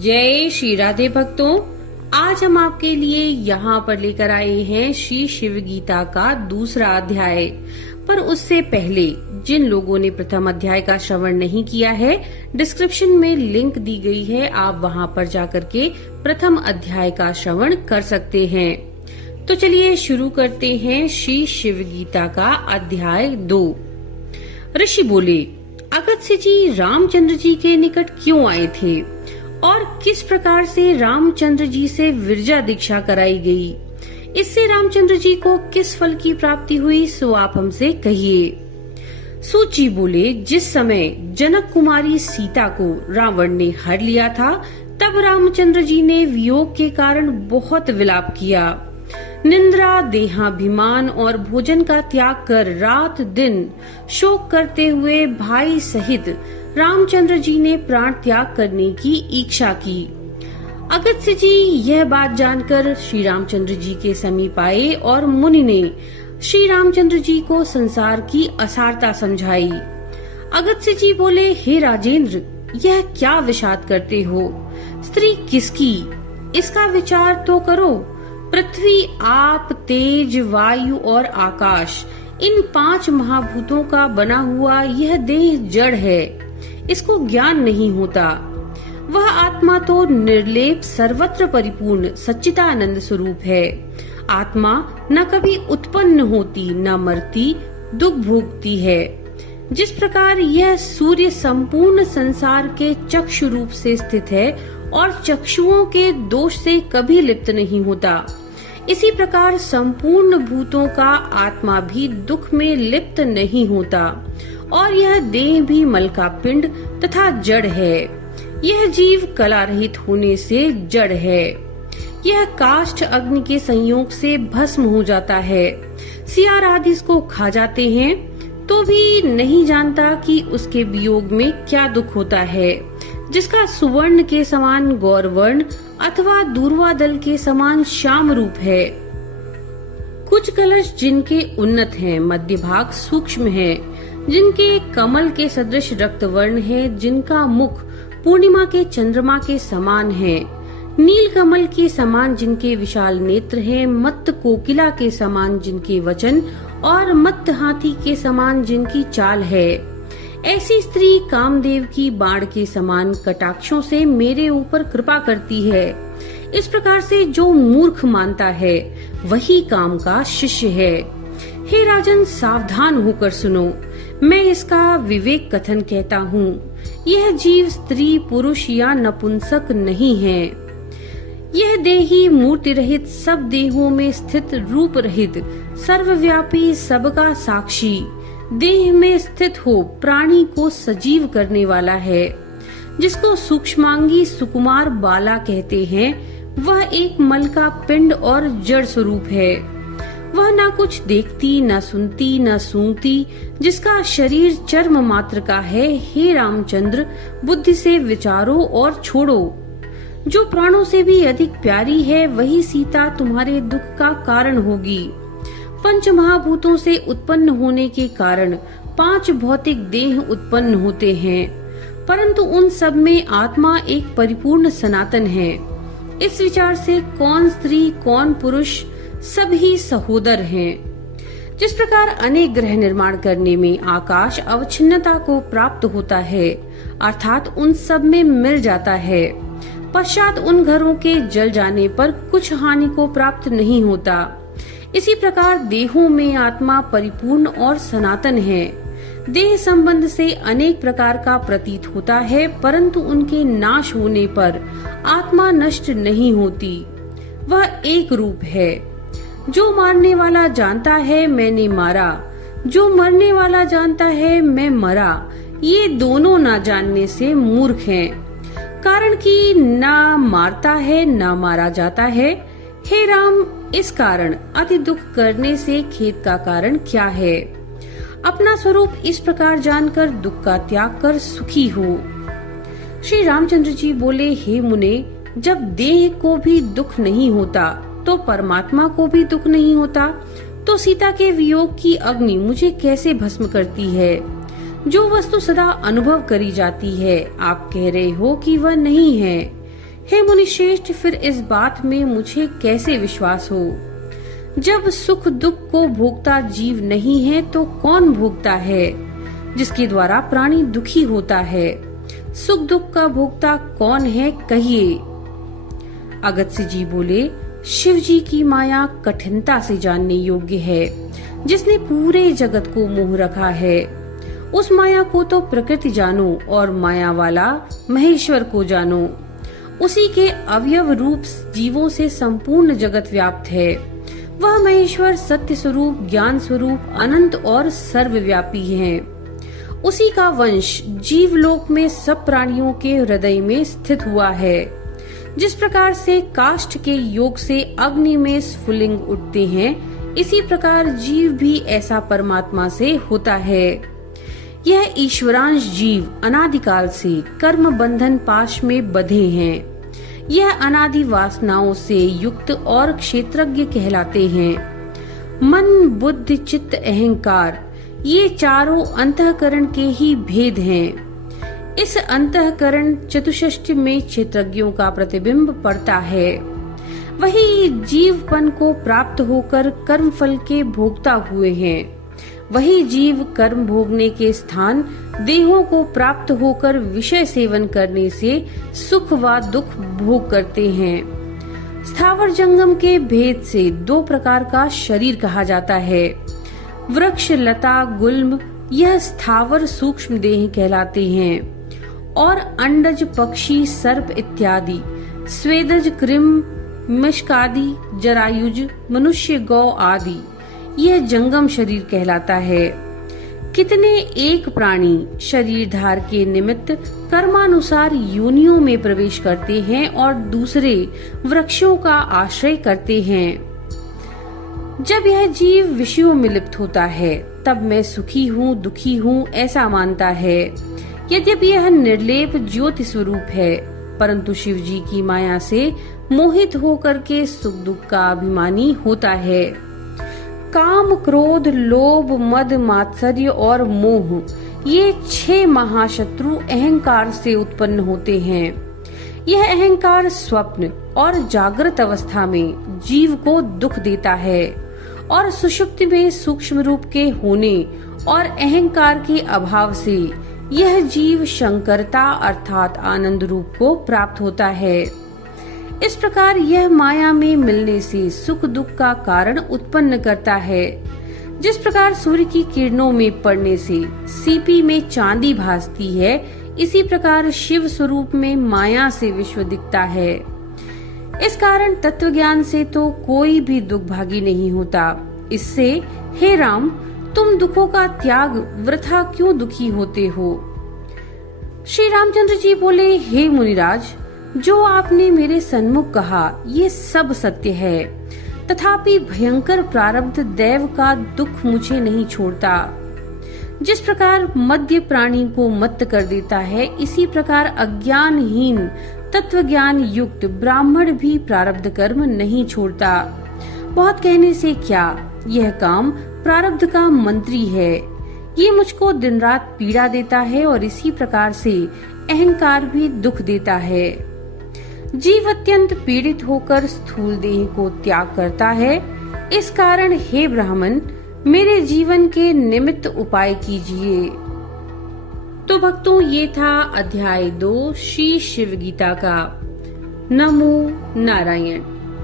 जय श्री राधे भक्तों, आज हम आपके लिए यहाँ पर लेकर आए हैं श्री शिव गीता का दूसरा अध्याय। पर उससे पहले जिन लोगों ने प्रथम अध्याय का श्रवण नहीं किया है, डिस्क्रिप्शन में लिंक दी गई है, आप वहाँ पर जाकर के प्रथम अध्याय का श्रवण कर सकते हैं। तो चलिए शुरू करते हैं श्री शिव गीता का अध्याय 2। ऋषि बोले, अगस्त्य जी रामचंद्र जी के निकट क्यों आए थे और किस प्रकार से रामचंद्र जी से विरजा दीक्षा कराई गई, इससे रामचंद्र जी को किस फल की प्राप्ति हुई, सो आप हमसे कहिए। सूत जी बोले, जिस समय जनक कुमारी सीता को रावण ने हर लिया था, तब रामचंद्र जी ने वियोग के कारण बहुत विलाप किया। निंद्रा, देहाभिमान और भोजन का त्याग कर रात दिन शोक करते हुए भाई सहित रामचंद्र जी ने प्राण त्याग करने की इच्छा की। अगस्त्य जी यह बात जानकर श्री रामचंद्र जी के समीप आए और मुनि ने श्री रामचंद्र जी को संसार की असारता समझाई। अगस्त्य जी बोले, हे राजेंद्र, यह क्या विषाद करते हो? स्त्री किसकी, इसका विचार तो करो। पृथ्वी, आप, तेज, वायु और आकाश, इन 5 महाभूतों का बना हुआ यह देह जड़ है, इसको ज्ञान नहीं होता। वह आत्मा तो निर्लेप, सर्वत्र परिपूर्ण सच्चिदानंद स्वरूप है। आत्मा न कभी उत्पन्न होती, न मरती, दुख भोगती है। जिस प्रकार यह सूर्य संपूर्ण संसार के चक्षु रूप से स्थित है और चक्षुओं के दोष से कभी लिप्त नहीं होता, इसी प्रकार संपूर्ण भूतों का आत्मा भी दुख में लिप्त नहीं होता। और यह देह भी मल का पिंड तथा जड़ है। यह जीव कला रहित होने से जड़ है। यह काष्ठ अग्नि के संयोग से भस्म हो जाता है। सियार आदि इसको खा जाते हैं तो भी नहीं जानता कि उसके वियोग में क्या दुख होता है। जिसका सुवर्ण के समान गौरवर्ण अथवा दूर्वा दल के समान श्याम रूप है। कुछ कलश जिनके उन्नत हैं, मध्य भाग सूक्ष्म है, जिनके कमल के सदृश रक्तवर्ण है, जिनका मुख पूर्णिमा के चंद्रमा के समान है, नील कमल के समान जिनके विशाल नेत्र हैं, मत्त कोकिला के समान जिनके वचन और मत्त हाथी के समान जिनकी चाल है। ऐसी स्त्री कामदेव की बाण के समान कटाक्षों से मेरे ऊपर कृपा करती है। इस प्रकार से जो मूर्ख मानता है वही काम का शिष्य है। हे राजन, सावधान होकर सुनो, मैं इसका विवेक कथन कहता हूँ। यह जीव स्त्री, पुरुष या नपुंसक नहीं है। यह देही मूर्ति रहित, सब देहों में स्थित, रूप रहित, सर्वव्यापी, सबका साक्षी, देह में स्थित हो प्राणी को सजीव करने वाला है। जिसको सूक्ष्मांगी सुकुमार बाला कहते हैं, वह एक मल का पिंड और जड़ स्वरूप है। वह ना कुछ देखती, न सुनती, न सूंघती, जिसका शरीर चर्म मात्र का है। हे रामचंद्र, बुद्धि से विचारो और छोड़ो। जो प्राणों से भी अधिक प्यारी है, वही सीता तुम्हारे दुख का कारण होगी। 5 महाभूतों से उत्पन्न होने के कारण 5 भौतिक देह उत्पन्न होते हैं, परंतु उन सब में आत्मा एक परिपूर्ण सनातन है। इस विचार से कौन स्त्री, कौन पुरुष, सब ही सहोदर हैं। जिस प्रकार अनेक ग्रह निर्माण करने में आकाश अवच्छिन्नता को प्राप्त होता है, अर्थात उन सब में मिल जाता है, पश्चात उन घरों के जल जाने पर कुछ हानि को प्राप्त नहीं होता, इसी प्रकार देहों में आत्मा परिपूर्ण और सनातन है। देह संबंध से अनेक प्रकार का प्रतीत होता है, परंतु उनके नाश होने पर आत्मा नष्ट नहीं होती। वह एक रूप है। जो मारने वाला जानता है मैंने मारा, जो मरने वाला जानता है मैं मरा, ये दोनों ना जानने से मूर्ख हैं। कारण कि ना मारता है ना मारा जाता है। हे राम, इस कारण अति दुख करने से खेद का कारण क्या है? अपना स्वरूप इस प्रकार जानकर दुख का त्याग कर सुखी हो। श्री रामचंद्र जी बोले, हे मुने, जब देह को भी दुख नहीं होता तो परमात्मा को भी दुख नहीं होता, तो सीता के वियोग की अग्नि मुझे कैसे भस्म करती है? जो वस्तु सदा अनुभव करी जाती है, आप कह रहे हो कि वह नहीं है। हे मुनिश्रेष्ठ, फिर इस बात में मुझे कैसे विश्वास हो? जब सुख दुख को भोगता जीव नहीं है तो कौन भोगता है, जिसके द्वारा प्राणी दुखी होता है? सुख दुख का भोगता कौन है, कहिए। अगस्त्य जी बोले, शिव जी की माया कठिनता से जानने योग्य है, जिसने पूरे जगत को मोह रखा है। उस माया को तो प्रकृति जानो और माया वाला महेश्वर को जानो। उसी के अवयव रूप जीवों से संपूर्ण जगत व्याप्त है। वह महेश्वर सत्य स्वरूप, ज्ञान स्वरूप, अनंत और सर्वव्यापी है। उसी का वंश जीवलोक में सब प्राणियों के हृदय में स्थित हुआ है। जिस प्रकार से काष्ठ के योग से अग्नि में स्फुलिंग उठते हैं, इसी प्रकार जीव भी ऐसा परमात्मा से होता है। यह ईश्वरांश जीव अनादिकाल से कर्म बंधन पाश में बंधे हैं। यह अनादि वासनाओं से युक्त और क्षेत्रज्ञ कहलाते हैं। मन, बुद्धि, चित्त, अहंकार, ये चारों अंतःकरण के ही भेद हैं। इस अंतःकरण चतुष्टय में क्षेत्रज्ञों का प्रतिबिंब पड़ता है। वही जीवपन को प्राप्त होकर कर्म फल के भोगता हुए हैं। वही जीव कर्म भोगने के स्थान देहों को प्राप्त होकर विषय सेवन करने से सुख व दुख भोग करते हैं। स्थावर जंगम के भेद से दो प्रकार का शरीर कहा जाता है। वृक्ष, लता, गुल्म यह स्थावर सूक्ष्म देह कहलाते हैं, और अंडज, पक्षी, सर्प इत्यादि स्वेदज, कृम, मिश्कादि, जरायुज, मनुष्य, गौ आदि यह जंगम शरीर कहलाता है। कितने एक प्राणी शरीरधार के निमित्त कर्मानुसार योनियों में प्रवेश करते हैं और दूसरे वृक्षों का आश्रय करते हैं। जब यह जीव विषयों में लिप्त होता है, तब मैं सुखी हूँ, दुखी हूँ ऐसा मानता है। यद्यपि यह निर्लेप ज्योति स्वरूप है, परंतु शिव जी की माया से मोहित होकर के सुख दुख का अभिमानी होता है। काम, क्रोध, लोभ, मद, मात्सर्य और मोह ये 6 महाशत्रु अहंकार से उत्पन्न होते हैं। यह अहंकार स्वप्न और जागृत अवस्था में जीव को दुख देता है और सुषुप्ति में सूक्ष्म रूप के होने और अहंकार के अभाव से यह जीव शंकरता अर्थात आनंद रूप को प्राप्त होता है। इस प्रकार यह माया में मिलने से सुख दुख का कारण उत्पन्न करता है। जिस प्रकार सूर्य की किरणों में पड़ने से सीपी में चांदी भासती है, इसी प्रकार शिव स्वरूप में माया से विश्व दिखता है। इस कारण तत्व ज्ञान से तो कोई भी दुख भागी नहीं होता। इससे हे राम, तुम दुखों का त्याग वृथा क्यों दुखी होते हो? श्री रामचंद्र जी बोले, हे मुनिराज, जो आपने मेरे सन्मुख कहा ये सब सत्य है, तथापि भयंकर प्रारब्ध दैव का दुख मुझे नहीं छोड़ता। जिस प्रकार मद्य प्राणी को मत्त कर देता है, इसी प्रकार अज्ञानहीन तत्व ज्ञान युक्त ब्राह्मण भी प्रारब्ध कर्म नहीं छोड़ता। बहुत कहने से क्या, यह काम प्रारब्ध का मंत्री है। ये मुझको दिन रात पीड़ा देता है और इसी प्रकार से अहंकार भी दुख देता है। जीव अत्यंत पीड़ित होकर स्थूल देह को त्याग करता है। इस कारण हे ब्राह्मण, मेरे जीवन के निमित्त उपाय कीजिए। तो भक्तों, ये था अध्याय 2 श्री शिव गीता का। नमो नारायण।